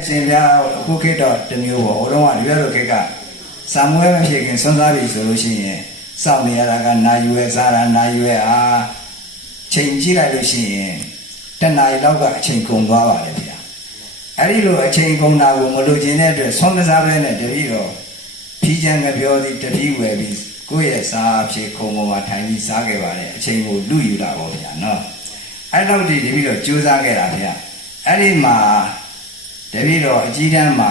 အရှင်ပြအခုခေတ်တော့တစ်မျိုးပေါ့ဟိုတုန်းကရွရတို့ခေတ်ကစာမွေးမဖြစ်ခင်ဆွမ်းစားပြီဆိုလို့ရှိရင်စောင့်နေရတာကနာယူရဲ့စားတာနာယူရဲ့အားချိန်ကြည့်လိုက်လို့ရှိရင်တစ်နာရီလောက်ကအချိန်ကုန်သွားပါလေဗျာအဲ့ဒီလိုအချိန်ကုန်တာကိုမလိုချင်တဲ့အတွက်ဆွမ်းမစားပဲနဲ့တပည့်တော့ဖြီးချမ်းကပြောသည်တပည့်ဝယ်ပြီးကိုယ့်ရဲ့စားအဖြစ်ခုံပေါ်မှာထိုင်ပြီးစားခဲ့ပါတယ်အချိန်ကိုလူယူတာပေါ့ဗျာနော်အဲ့လောက်ဒီတပည့်တော့ကြိုးစားခဲ့တာဗျာအဲ့ဒီမှာ တပည့်တော်အကြီးတန်းမှာ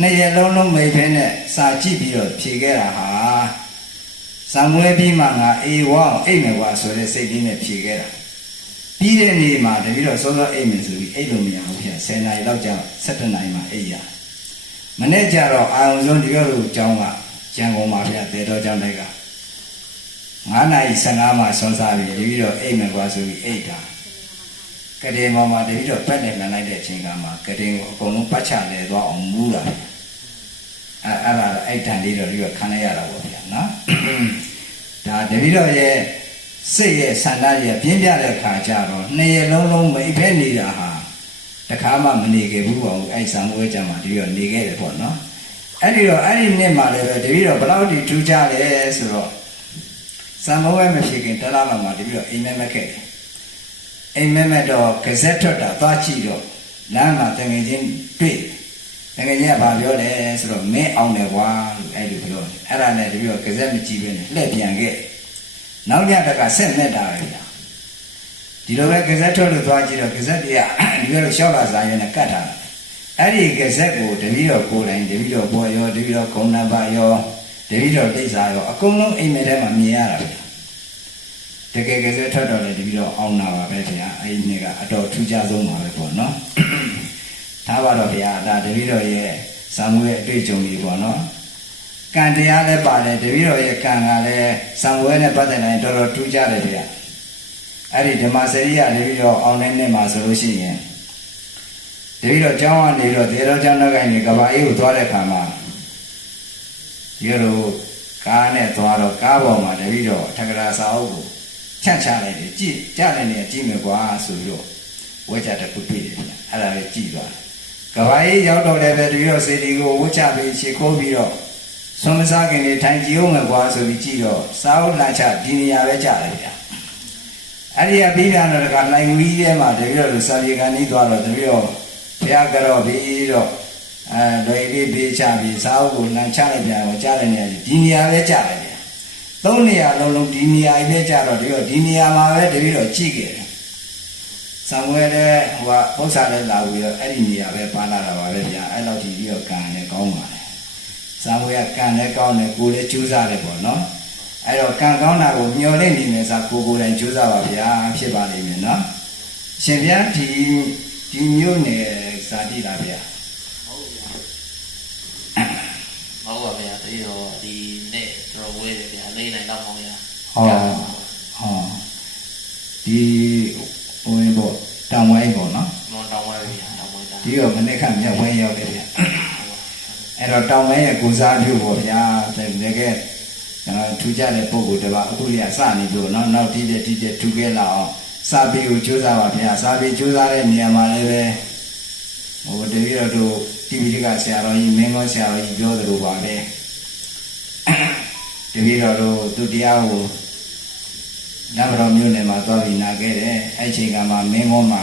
နှစ်ရက်လုံးလုံးမိဖဲနဲ့စာကြည့်ပြီးတော့ဖြေခဲ့တာဟာဇံမွေးပြီးမှငါအေဝေါအိတ်မယ်ကွာဆိုတဲ့စိတ်လေးနဲ့ဖြေခဲ့တာပြီးတဲ့နေ့မှာတပည့်တော်စောစောအိတ်မယ်ဆိုပြီးအိတ်လို့မရဘူးခင်10နာရီလောက်ကြာ17နာရီမှာအိတ်ရမနေ့ကျတော့အာရုံဆုံးဒီလိုလိုအကြောင်းကကျန်ကုန်ပါဗျာတေတော်ကျောင်းတိုက်က9နာရီ15မှာဆွမ်းစားပြီးတပည့်တော်အိတ်မယ်ကွာဆိုပြီးအိတ်တာ ကတိမောင်မှာတတိတော့ပတ်နဲ့လန်လိုက်တဲ့အချိန်ကမှကတိကိုအကုန်လုံးပတ်ချလဲသွားအောင်မူးတာအဲအဲ့ဒါအဲ့တန်လေးတော့ဒီကခံလိုက်ရတာပေါ့ဗျာနော်ဒါတတိတော့ရဲ့စိတ်ရဲ့ဆန္ဒရဲ့ပြင်းပြတဲ့ခါကျတော့နှစ်ရက်လုံးလုံးမိဖဲနေတာဟာတခါမှမနေခဲ့ဘူးပေါ့အဲ့ဆံမွေးကြမှာတတိတော့နေခဲ့တယ်ပေါ့နော်အဲ့ဒီတော့အဲ့ဒီနှစ်မှာလည်းပဲတတိတော့ဘယ်လောက်ထိထူးခြားလဲဆိုတော့ဆံမွေးမဖြစ်ခင်တလားမှတတိတော့အိမ်မက်မက်ခဲ့တယ် အိမ်မက်မက်တော့ကစက်ထွက်တာသွားကြည့်တော့လမ်းမှာတငယ်ချင်းတွေ့တငယ်ချင်းကဘာပြောလဲဆိုတော့မင်းအောင်တယ်ကွာလို့အဲ့လိုပြောတယ်အဲ့ဒါနဲ့တပြည့်တော့ကစက်မကြည့်ပဲနဲ့လှည့်ပြန်ခဲ့နောက်ညတကဆက်နဲ့တာပဲဗျာဒီလိုပဲကစက်ထွက်လို့သွားကြည့်တော့ကစက်တွေကဒီလိုရှောက်လာစားရင်လည်းကတ်ထားတယ်အဲ့ဒီကစက်ကိုတပည့်တော်ကိုယ်တိုင်တပည့်တော်ဘောရောတပည့်တော်ဂုံနံပါတ်ရောတပည့်တော်ဒိဋ္ဌာရောအကုန်လုံးအိမ်မက်ထဲမှာမြင်ရတာဗျာ တကယ်ကယ်ဆဲထွက်တော့လေတပြီးတော့အောင်နာပါပဲဗျာအဲ့ဒီနေ့ကအတော်ထူးခြားဆုံးပါပဲပေါ့နော်ဒါပါတော့ဗျာဒါတပြီးတော့ရဲ့ဇာမွေးရဲ့အတွေ့အကြုံတွေပေါ့နော်ကံတရားလည်းပါတယ်တပြီးတော့ရဲ့ကံကလည်းဇံဝဲနဲ့ပတ်သက်တိုင်းတော်တော်ထူးခြားတယ်ဗျာအဲ့ဒီဓမ္မစရိယတပြီးတော့အောင်တဲ့နေ့မှာဆိုလို့ရှိရင်တပြီးတော့ကျောင်းကနေတော့သေတော်ကျောင်းတော့ကနေကဘာအေးကိုသွားတဲ့ခါမှာဒီလိုကားနဲ့သွားတော့ကားပေါ်မှာတပြီးတော့ထက္ကရာစာအုပ်ကို ဖြန့်ချလိုက်တယ်ကြည့်ကြားတဲ့နေရာကြည့်မယ်ကွာဆိုပြီးတော့ဝဲကြတဲ့ခုတွေ့တယ်ဗျအဲ့ဒါပဲကြည့်သွားတယ်ကဘာကြီးရောက်တော့လည်းပဲတပြီးတော့စေတီကိုဝှချပြီးခြေခိုးပြီးတော့ဆွမ်းမစားခင်လေးထိုင်ကြည့်အောင်မယ်ကွာဆိုပြီးကြည့်တော့စားဦးလာချဒီနေရာပဲကြားတယ်ဗျအဲ့ဒီကပြီးပြန်တော့ကလိုင်ဝီးထဲမှာတပြီးတော့စာပြေကန်ကြီးသွားတော့တပြီးတော့ဘုရားကတော့ပြီးတော့အဲလွယ်လေးပေးချပြီးစားဦးကိုလမ်းချလိုက်ပြန်တော့ကြားတဲ့နေရာဒီနေရာပဲကြားတယ်ဗျ သုံးနေရာလုံးလုံးဒီနေရာကြီးပဲကြတော့ဒီတော့ဒီနေရာမှာပဲတပည့်တော့ကြည့်ခဲ့တယ်။သံဝဲတဲ့ဟိုကပု္ပ္ပာလည်းလာပြီးတော့အဲ့ဒီနေရာပဲပါလာတာပါပဲဗျာ။အဲ့လောက်ဒီပြီးတော့ကံလည်းကောင်းပါလေ။သံဝဲကကံလည်းကောင်းတယ်ကိုယ်လည်းကြိုးစားတယ်ပေါ့နော်။အဲ့တော့ကံကောင်းတာကိုမျှော်လင့်နေမယ်ဆိုကိုယ်ကိုယ်တိုင်ကြိုးစားပါဗျာဖြစ်ပါလိမ့်မယ်နော်။ရှင်ဗျာဒီဒီမျိုးနယ်ဇာတိလားဗျာမဟုတ်ပါဗျာတတိတော့ဒီနေ့ကျွန် တော်ဝဲတယ်ဗျာလေးနိုင်တော့မောင်းရဟုတ်ဟုတ်ဒီဟိုဘောတောင်ဝိုင်းပေါ့နော်တောင်ဝိုင်းဗျာတောင်ဝိုင်းဒီတော့မနေ့ကမြတ်ဝင်းရောက်တယ်ဗျာအဲ့တော့တောင်ဝိုင်းရဲ့ကိုစားပြုပေါ့ဗျာတကယ်ကျွန်တော်ထူကြတဲ့ပုံကိုတပါအခုလေးကစနေလို့နော်နောက်တည်တဲ့တည်တဲ့ထူခဲ့လာအောင်စာပေကိုကြိုးစားပါဗျာစာပေကြိုးစားတဲ့နေရာမှာလည်းပဲဟိုတပည့်တော်တို့တိပိဋကဆရာတော်ကြီးမင်းကောဆရာတော်ကြီးပြောသလိုပါပဲ တပည့်တော်တို့သူတရားကိုနဗတော်မြို့နယ်မှာသွားပြီးနာခဲ့တယ်အဲ့ချိန်ကမှမင်းကောမှာ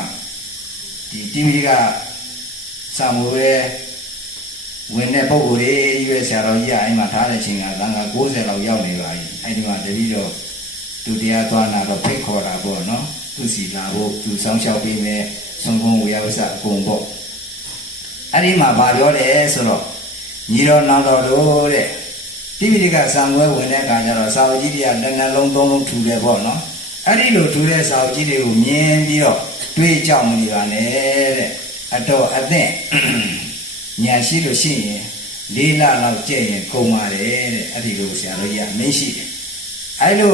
ဒီတိမိကစာမွေးဝင်တဲ့ပုံကိုယ်လေးရွေးဆရာတော်ကြီးကအဲ့မှာထားတဲ့ချိန်ကသံဃာ90လောက်ရောက်နေပါပြီအဲ့ဒီမှာတပည့်တော်သူတရားသွားလာတော့ဖိတ်ခေါ်တာပေါ့နော်သူစီလာဖို့သူစောင်းလျှောက်ပေးမယ်သုံးကုန်းဝေယဝဆအကုန်ပေါ့အဲ့ဒီမှာဗာပြောတယ်ဆိုတော့ညီတော်နောင်တော်တို့တဲ့ တိပိဋကစာမွေးဝင်တဲ့အခါကျတော့စာအုပ်ကြီးတွေကလက်နှလုံးသုံးလုံးထူတယ်ပေါ့နော်အဲ့ဒီလိုထူတဲ့စာအုပ်ကြီးတွေကိုမြင်ပြီးတော့တွေးကြောက်မနေပါနဲ့တဲ့အတော့အသင့်ညာရှိလို့ရှိရင်လေးလလောက်ကြည့်ရင်ကုန်ပါတယ်တဲ့အဲ့ဒီလိုဆရာတော်ကြီးကမင်းရှိတယ်အဲ့လို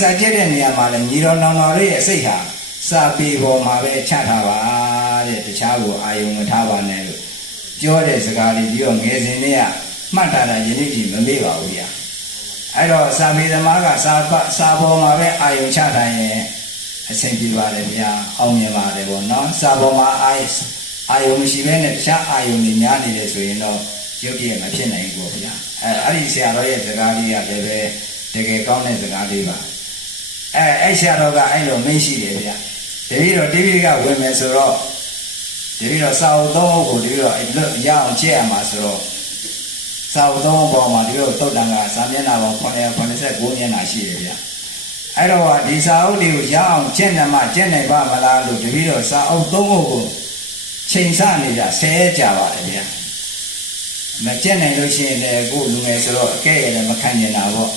စာကျက်တဲ့နေရာမှာလည်းညီတော်နောင်တော်ရဲ့စိတ်ဟာစာပေပေါ်မှာပဲချထားပါတဲ့တခြားကိုအာယုံမထားပါနဲ့လို့ပြောတဲ့စကားလေးပြီးတော့ငယ်စဉ်တည်းက မှတ်ထားတာယနေ့ထိမမေ့ပါဘူးဗျာအဲ့တော့စာပေသမားကစာပတ်စာပေါ်မှာပဲအာယုံချထားရင်အဆင်ပြေပါတယ်ဗျာအောင်မြင်ပါတယ်ဗောနော်စာပေါ်မှာအာအာယုံမရှိဘဲနဲ့တခြားအာယုံတွေများနေတယ်ဆိုရင်တော့ရုပ်ပြည့်မဖြစ်နိုင်ဘူးပေါ့ဗျာအဲအဲ့ဒီဆရာတော်ရဲ့စကားလေးကလည်းပဲတကယ်ကောင်းတဲ့စကားလေးပါအဲအဲ့ဆရာတော်ကအဲ့လိုမင်းရှိတယ်ဗျာတပည့်တော်တိပိကဝင်မယ်ဆိုတော့တပည့်တော်စာအုပ်သုံးအုပ်ကိုတပည့်တော်အဲ့လိုရအောင်ကြည့်ရမှာဆိုတော့ စာအုပ်သုံးအုပ်ပေါ်မှာတပည့်တော်တုတ်တန်ကစာမျက်နှာပေါင်း989မျက်နှာရှိတယ်ဗျာအဲ့တော့ဒီစာအုပ်တွေကိုရအောင်ကျင့်တယ်မှကျင့်နိုင်ပါမလားလို့တပည့်တော်စာအုပ်သုံးအုပ်ကိုချိန်ဆနေကြဆဲကြပါတယ်ဗျာမကျင့်နိုင်လို့ရှိရင်လည်းကိုယ်လူငယ်ဆိုတော့အကဲ့ရလည်းမခံကျင်တာပေါ့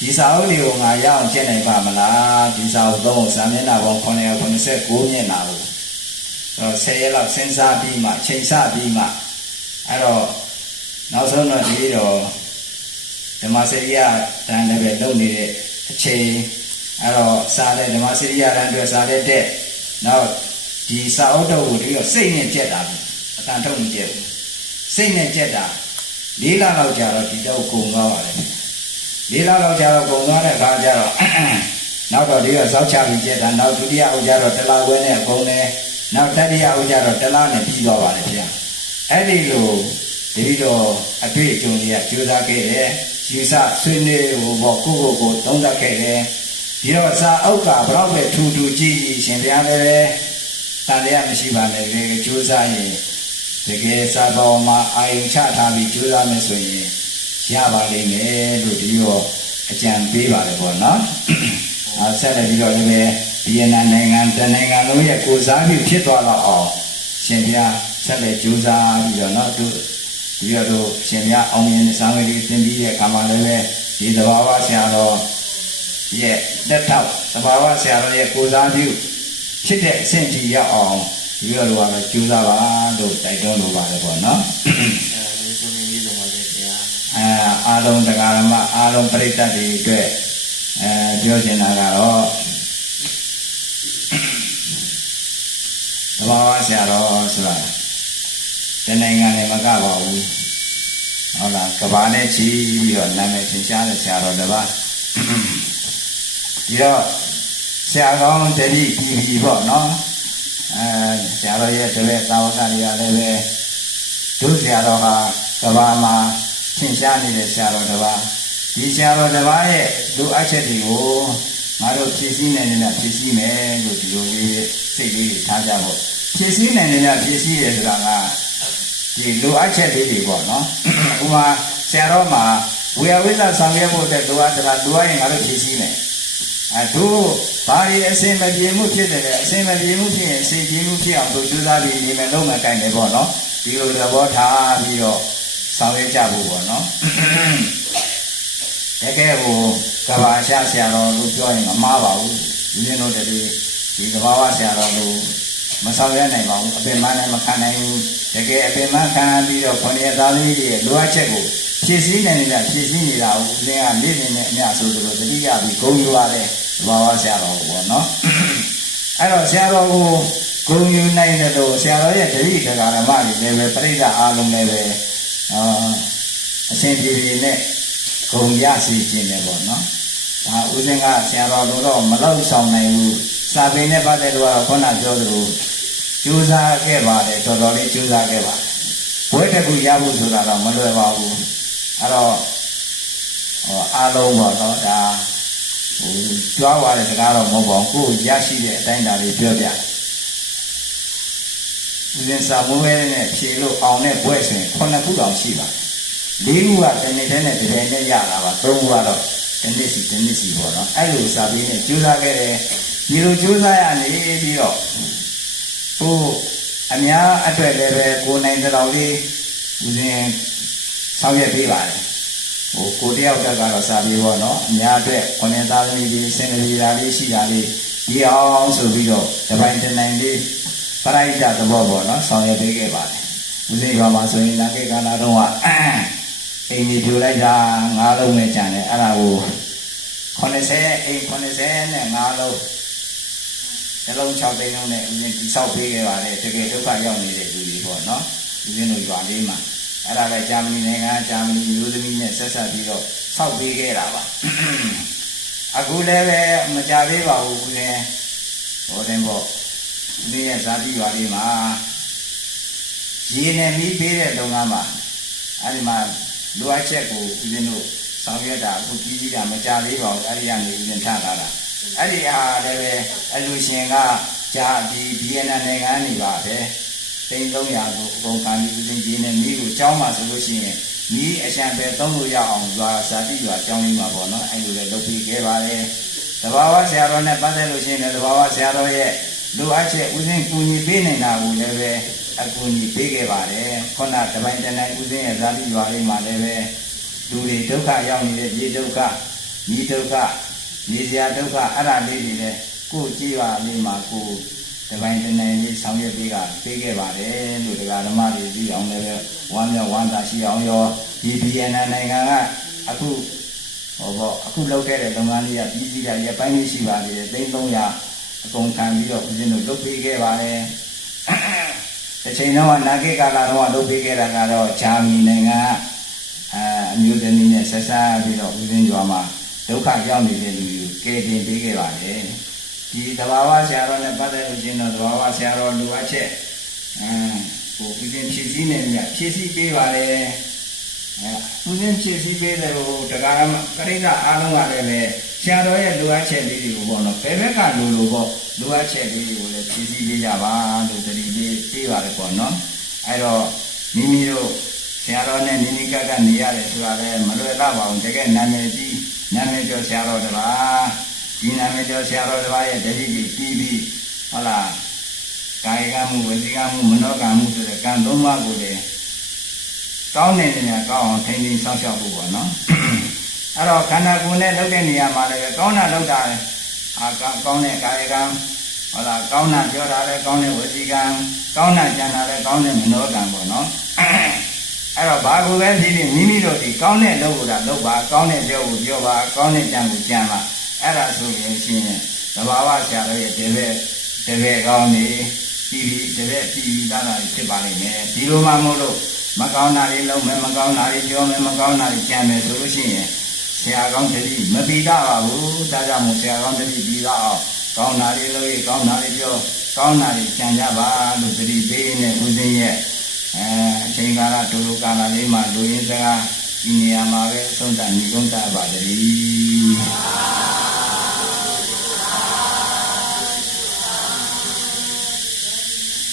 ဒီစာအုပ်တွေကိုငါရအောင်ကျင့်နိုင်ပါမလားဒီစာအုပ်သုံးအုပ်စာမျက်နှာပေါင်း989မျက်နှာကိုတော့ဆယ်ရက်လောက်စဉ်းစားပြီးမှချိန်ဆပြီးမှအဲ့တော့ နောက်ဆုံးတော့ဒီတော့ဓမ္မစရိယတန်လည်းပဲလုပ်နေတဲ့အချိန်အဲ့တော့စားတဲ့ဓမ္မစရိယတန်အတွက်စားတဲ့တဲ့နောက်ဒီစာအုပ်တော့ကိုဒီတော့စိတ်နဲ့ကြက်တာပဲအတန်ထုတ်မကြက်ဘူးစိတ်နဲ့ကြက်တာလေးလလောက်ကြာတော့ဒီတော့ကုံသွားပါတယ်လေးလလောက်ကြာတော့ကုံသွားတဲ့အခါကျတော့နောက်တော့ဒီတော့စောက်ချပြီးကြက်တာနောက်ဒုတိယအုပ်ကျတော့တလားဝဲနဲ့ကုံတယ်နောက်တတိယအုပ်ကျတော့တလားနဲ့ပြီးသွားပါတယ်ဗျာအဲ့ဒီလို ဒီတော့အတွေ့အကြုံတွေကကြိုးစားခဲ့တယ်ယူဆဆွေးနွေးဟိုပေါ့ကိုကိုကိုသုံးသပ်ခဲ့တယ်ဒီတော့စာအုပ်ကဘလောက်ပဲထူထူကြည့်ကြည့်ရှင်ဘုရားလည်းပဲတန်တရားမရှိပါနဲ့လေကြိုးစားရင်တကယ်စာပေါ်မှာအာယုံချထားပြီးကြိုးစားမယ်ဆိုရင်ရပါလိမ့်မယ်လို့ဒီရောအကြံပေးပါတယ်ပေါ့နော်အဲဆက်လက်ပြီးတော့လည်းပဲဗီယက်နမ်နိုင်ငံတနိုင်ငံလုံးရဲ့ကိုစားပြုဖြစ်သွားတော့အောင်ရှင်ဘုရားဆက်လက်ကြိုးစားပြီးတော့နော်သူ ဒီရတော့ရှင်များအောင်မြင်တဲ့စာဝေးလေးသင်ပြီးတဲ့အခါမှာလည်းပဲဒီသဘာဝဆရာတော်ရဲ့လက်ထောက်သဘာဝဆရာတော်ရဲ့ကိုစားပြုဖြစ်တဲ့အဆင့်ကြီးရောက်အောင်ဒီရတော့ကတော့ကြိုးစားပါလို့တိုက်တွန်းလိုပါတယ်ပေါ့နော်အဲဒီဆိုနေပြီးတော့လည်းဗျာအဲအားလုံးတရားဓမ္မအားလုံးပြိတ္တတွေအတွက်အဲပြောချင်တာကတော့သဘာဝဆရာတော်ဆိုတာ တနိုင်ငံနဲ့မကပါဘူးဟုတ်လားကဘာနဲ့ချီပြီးတော့နာမည်ထင်ရှားတဲ့ဆရာတော်တစ်ပါးဒီတော့ဆရာကောင်းတတိပြည်ပြီပေါ့နော်အဲဆရာတော်ရဲ့တပည့်သာဝကတွေကလည်းပဲတို့ဆရာတော်ဟာကဘာမှာထင်ရှားနေတဲ့ဆရာတော်တစ်ပါးဒီဆရာတော်တစ်ပါးရဲ့လူအပ်ချက်တွေကိုငါတို့ဖြည့်ဆည်းနိုင်နေတာဖြည့်ဆည်းမယ်လို့ဒီလိုလေးစိတ်လေးတွေထားကြဖို့ဖြည့်ဆည်းနိုင်နေတာဖြည့်ဆည်းရဆိုတာက ဒီလိုအပ်ချက်လေးတွေပေါ့နော်ဥပမာဆရာတော်မှာဝေယဝိဇ္ဇဆောင်ရွက်ဖို့အတွက်လိုအပ်တာလိုအပ်ရင်ငါတို့ဖြည့်ဆည်းမယ်အဲတို့ဘာတွေအစင်မပြေမှုဖြစ်တယ်လေအစင်မပြေမှုဖြစ်ရင်အစင်ပြေမှုဖြစ်အောင်တို့ကြိုးစားပြီးနေမယ်လုံးမယ်ကြိုင်တယ်ပေါ့နော်ဒီလိုသဘောထားပြီးတော့ဆောင်ရွက်ကြဖို့ပေါ့နော်တကယ်ကိုကဘာရှာဆရာတော်လို့ပြောရင်မမှားပါဘူးဒီနေ့တို့တည်းဒီကဘာဝဆရာတော်လို့ မဆောင်ရွက်နိုင်ပါဘူးအပင်မနဲ့မခံနိုင်ဘူးတကယ်အပင်မခံပြီးတော့ခொနည်းသားလေးတွေရဲ့လိုအပ်ချက်ကိုဖြည့်ဆည်းနိုင်နေတာဖြည့်ဆည်းနေတာကိုဦးဇင်းကနေ့စဉ်နဲ့အများဆိုသလိုတတိယပြီးဂုဏ်ယူရတယ်ဘာဝဆရာတော်ကိုပေါ့နော်အဲ့တော့ဆရာတော်ကိုဂုဏ်ယူနိုင်တယ်လို့ဆရာတော်ရဲ့တတိကကာရမတွေလည်းပဲပြိဿအားလုံးလည်းပဲအာအရှင်ပြေပြေနဲ့ဂုဏ်ရစီခြင်းတယ်ပေါ့နော်ဒါဦးဇင်းကဆရာတော်တို့တော့မလောက်ဆောင်နိုင်ဘူးစာပေနဲ့ပတ်သက်လို့ကတော့ခုနပြောသလို ကြိုးစားခဲ့ပါတယ်တော်တော်လေးကြိုးစားခဲ့ပါတယ်ဘွဲတစ်ခုရဖို့ဆိုတာတော့မလွယ်ပါဘူးအဲ့တော့ဟောအားလုံးပေါ့နော်ဒါဟိုကြွားသွားတဲ့စကားတော့မဟုတ်ပါဘူးကိုယ်ရရှိတဲ့အတိုင်းဒါလေးပြောပြတယ်ဦးဇင်းစာမိုးဝဲနဲ့ဖြေလို့အောင်တဲ့ဘွဲဆိုရင်ခုနှစ်ခုတောင်ရှိပါတယ်လေးခုကတနေ့တည်းနဲ့တစ်နေ့နဲ့ရတာပါသုံးခုကတော့တနေ့စီတနေ့စီပေါ့နော်အဲ့လိုစာပေးနဲ့ကြိုးစားခဲ့တယ်ဒီလိုကြိုးစားရနေပြီးတော့ ဟိုအများအတွက်လည်းပဲကိုယ်နိုင်တဲ့တော်လေးဦးဇင်းဆောင်ရွက်ပေးပါတယ်ဟိုကိုတယောက်တက်ကတော့စာပေးပေါ့နော်အများအတွက်ခொနည်းသားသမီးတွေစင်ကလေးဓာလေးရှိတာလေးဒီအောင်ဆိုပြီးတော့တပိုင်းတနိုင်လေးပရိဒတ်သဘောပေါ့နော်ဆောင်ရွက်ပေးခဲ့ပါတယ်ဦးဇင်းဘာမှာဆိုရင်နာကေကလာတော့ကအိမ်ကြီးပြလိုက်တာငါးလုံးနဲ့ကြံတယ်အဲ့ဒါကို80အိမ်80နဲ့ငါးလုံး နှလုံး6သိန်းလုံးနဲ့ဦးဇင်းတိဆောက်ပေးခဲ့ပါတယ်တကယ်ဒုက္ခရောက်နေတဲ့လူတွေပေါ့နော်ဦးဇင်းတို့ရွာလေးမှာအဲ့ဒါလည်းဂျာမနီနိုင်ငံဂျာမနီမျိုးသမီးနဲ့ဆက်ဆက်ပြီးတော့ဆောက်ပေးခဲ့တာပါအခုလည်းပဲမကြသေးပါဘူးဦးဇင်းဟောတယ်ပေါ့ဒီရဲ့ဇာတိရွာလေးမှာရေနဲ့မီးပေးတဲ့လုပ်ငန်းမှာအဲ့ဒီမှာလိုအပ်ချက်ကိုဦးဇင်းတို့ဆောင်ရွက်တာအခုပြီးပြီးတာမကြသေးပါဘူးအဲ့ဒီကနေဦးဇင်းထထားတာ အဲ့ဒီဟာလည်းပဲအလူရှင်ကဂျာဒီ BNN နိုင်ငံနေပါပဲသိန်း300ကိုအကုန်ခံပြီးဦးဇင်းရေနဲ့မီးကိုကြောင်းမှာဆိုလို့ရှိရင်မီးအရှံပဲသုံးလို့ရအောင်ရွာဇာတိရွာကြောင်းလေးမှာပေါ့နော်အဲ့လိုလည်းလုပ်ပြီးခဲ့ပါတယ်တဘာဝဆရာတော်နဲ့ပတ်သက်လို့ရှိရင်လည်းတဘာဝဆရာတော်ရဲ့လိုအပ်ချက်ဦးဇင်းကူညီပေးနေတာကိုလည်းပဲအကူအညီပေးခဲ့ပါတယ်ခုနတပိုင်းတနိုင်ဦးဇင်းရဲ့ဇာတိရွာလေးမှာလည်းပဲလူတွေဒုက္ခရောက်နေတဲ့ရေဒုက္ခညီဒုက္ခ ညီစရာဒုက္ခအဲ့ဒါလေးတွေလည်းကိုယ်ကြည့်ပါလေးမှာကိုယ်တပိုင်းတနိုင်လေးဆောင်ရွက်ပေးကပေးခဲ့ပါတယ်လို့တရားဓမ္မတွေကြည့်အောင်လည်းပဲဝမ်းမြောက်ဝမ်းသာရှိအောင်ရောဒီ BNN နိုင်ငံကအခုဟောပေါ့အခုလုပ်ခဲ့တဲ့လုပ်ငန်းလေးကပြီးစီးတာရပိုင်းလေးရှိပါသေးတယ်3300အကုန်ခံပြီးတော့ဦးဇင်းတို့လုပ်ပေးခဲ့ပါတယ်တစ်ချိန်တော့နာဂိကာလာတော့လုပ်ပေးခဲ့တာကတော့ဂျာမနီနိုင်ငံကအအမျိုးသမီးနဲ့ဆက်စားပြီးတော့ဦးဇင်းကျွာမှာ ဒုက္ခရောက်နေတဲ့လူတွေကိုကယ်တင်ပေးခဲ့ပါတယ်ဒီတဘာဝဆရာတော်နဲ့ပတ်သက်လို့ရှင်တော့တဘာဝဆရာတော်လူအချက်အဲဟိုဦးဇင်းဖြည့်စည်းနေမြဖြည့်စည်းပေးပါတယ်အဲဦးဇင်းဖြည့်ဆည်းပေးတယ်ဟိုတရားဓမ္မပရိသတ်အားလုံးကလည်းပဲဆရာတော်ရဲ့လိုအပ်ချက်လေးတွေကိုပေါ့နော်ဘယ်ဘက်ကလိုလိုပေါ့လိုအပ်ချက်လေးတွေကိုလည်းဖြည့်ဆည်းပေးကြပါလို့တတိလေးပေးပါတယ်ပေါ့နော်အဲတော့မိမိတို့ဆရာတော်နဲ့နိနိကကနေရတယ်ဆိုတာလည်းမလွယ်တော့ပါဘူးတကယ်နာမည်ကြီး နာမည်ကျော်ဆရာတော်တပါးဒီနာမည်ကျော်ဆရာတော်တပါးရဲ့တတိကြီးပြီးပြီးဟုတ်လားကာယကမှုဝစီကမှုမနောကမှုဆိုတဲ့ကံသုံးပါးကိုလည်းကောင်းတဲ့နေရာကောင်းအောင်ထိန်းသိမ်းဆောက်ရှောက်ဖို့ပေါ့နော်အဲ့တော့ခန္ဓာကိုယ်နဲ့လုပ်တဲ့နေရာမှာလည်းပဲကောင်းတာလုပ်တာလေအာကောင်းတဲ့ကာယကံဟောလားကောင်းတာပြောတာလည်းကောင်းတဲ့ဝစီကံကောင်းတာကြံတာလည်းကောင်းတဲ့မနောကံပေါ့နော် အဲ့တော့ဘာကိုပဲဖြစ်ဖြစ်မိမိတို့ဒီကောင်းတဲ့လုပ်ကိုတာလုပ်ပါကောင်းတဲ့ပြောကိုပြောပါကောင်းတဲ့ကြံကိုကြံပါအဲ့ဒါဆိုရင်ရှင်သဘာဝဆရာတော်ရဲ့တပည့်တပည့်ကောင်းနေပြီးပြီးတပည့်ပြီးပြီးသားတာဖြစ်ပါလိမ့်မယ်ဒီလိုမှမဟုတ်လို့မကောင်းတာတွေလုံးမယ်မကောင်းတာတွေပြောမယ်မကောင်းတာတွေကြံမယ်ဆိုလို့ရှိရင်ဆရာကောင်းတတိမပြီးတာပါဘူးဒါကြောင့်မို့ဆရာကောင်းတတိပြီးတော့အောင်ကောင်းတာတွေလို့ရကောင်းတာတွေပြောကောင်းတာတွေကြံကြပါလို့တတိပေးနေဦးသိရဲ့ အဲအချိန်ကာလဒုလိုကာလလေးမှာလူရင်းစကားဒီနေရာမှာပဲအဆုံးသတ်ညီကုန်းတာပါတည်း